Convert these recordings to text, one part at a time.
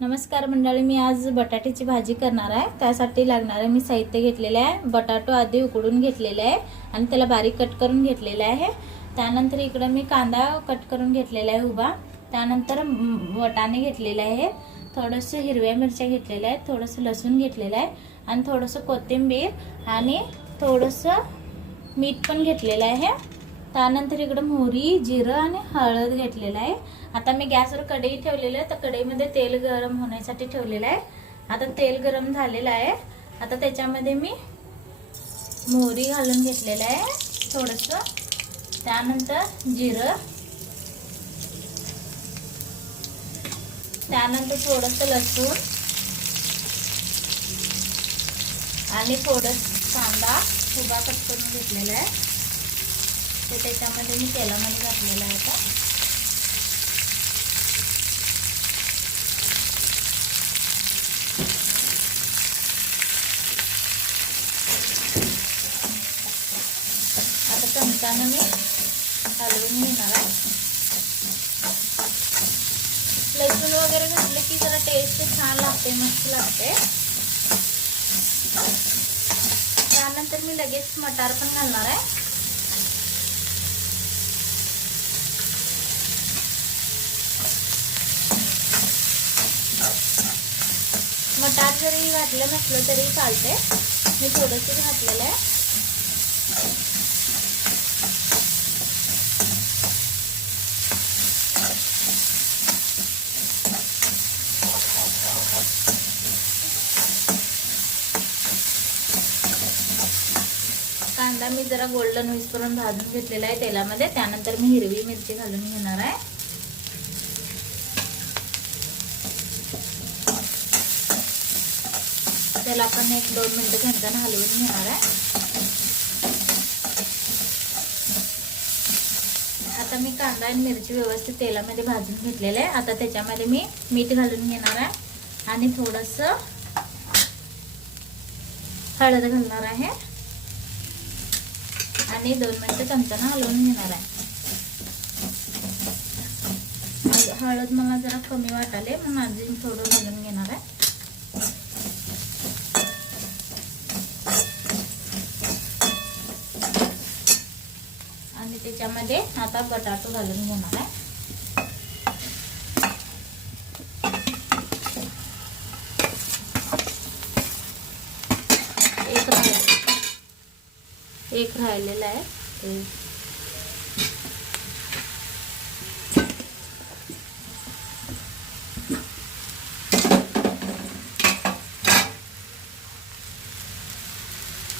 नमस्कार मंडळी, मी आज बटाट्याची भाजी करणार आहे। त्यासाठी लागणारे मी साहित्य घेतलेले आहे। बटाटो आधी उकडून घेतलेले आहे आणि त्याला बारीक कट करून घेतलेले आहे। त्यानंतर इकडे मी कांदा कट करून घेतलेला आहे उभा। त्यानंतर वाटाणे घेतलेले आहे, थोडेसे हिरव्या मिरच्या घेतलेल्या आहेत, थोडंसं लसूण घेतलेलं आहे आणि थोडंसं कोथिंबीर आणि थोडंसं मीठ पण घेतलेलं आहे। त्यानंतर इकडे मोहरी, जिरं आणि हळद घेतलेलं आहे। आता मी गॅसवर कढई ठेवलेली आहे, तर कढईमध्ये तेल गरम होण्यासाठी ठेवलेलं आहे। आता तेल गरम झालेलं आहे। आता त्याच्यामध्ये मी मोहरी घालून घेतलेलं आहे थोडंसं, त्यानंतर जिरं, त्यानंतर थोडंसं लसूण आणि थोडंसं कांदा उभा कट करून घेतलेला आहे, ते त्याच्यामध्ये मी तेलामध्ये घातलेलं आहे। आता चमच्याने मी हलवून घेणार आहे। लसूण वगैरे घातले की जरा टेस्ट छान लागते, मस्त लागते। त्यानंतर मी लगेच मटार पण घालणार आहे। मटार जरी घातलं नसलं तरी चालते, मी थोडंसं घातलेलं आहे। कांदा मी जरा गोल्डन होईपर्यंत भाजून घेतलेला आहे तेलामध्ये। त्यानंतर मी हिरवी मिरची घालून घेणार आहे। त्याला आपण 1-2 मिनिटं चमच्याने हलवून घेणार आहे। आता मी कांदा आणि मिरची व्यवस्थित तेलामध्ये भाजून घेतलेले आहे। आता त्याच्यामध्ये मी मीठ घालून घेणार आहे आणि थोडंसं हळद घालणार आहे आणि 2 मिनिटं चमच्याने हलवून घेणार आहे। हळद मला जरा कमी वाटाले, म्हणून अजून थोडं घालून घेणार आहे। आणि त्याच्यामध्ये आता बटाटो घालून घेणार आहे। एक राहिलेला आहे ते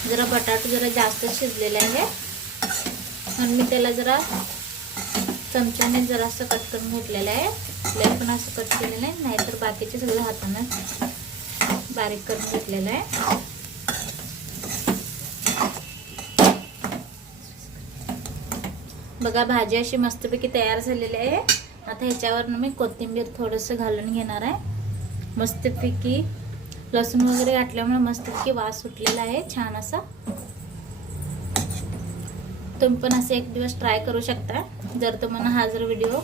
जरा बटाटो जरा जास्त शिजलेला आहे आणि मी त्याला जरा चमच्याने जरासं कट करून घेतलेलं आहे। लय पण असं कट केलेलं आहे, नाहीतर बाकीचे सगळं हाताने बारीक करून घेतलेलं आहे। बघा, भाजी अशी मस्तपैकी तयार झालेली आहे। आता ह्याच्यावर मी कोथिंबीर थोडंसं घालून घेणार आहे। मस्तपैकी लसूण वगैरे घातल्यामुळे मस्तपैकी वास सुटलेला आहे छान असा। तुम्ही पण असे एक दिवस ट्राय करू शकता। जर तुम्हाला हा व्हिडिओ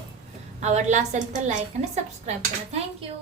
आवडला असेल तर लाईक आणि सबस्क्राईब करा। थँक्यू।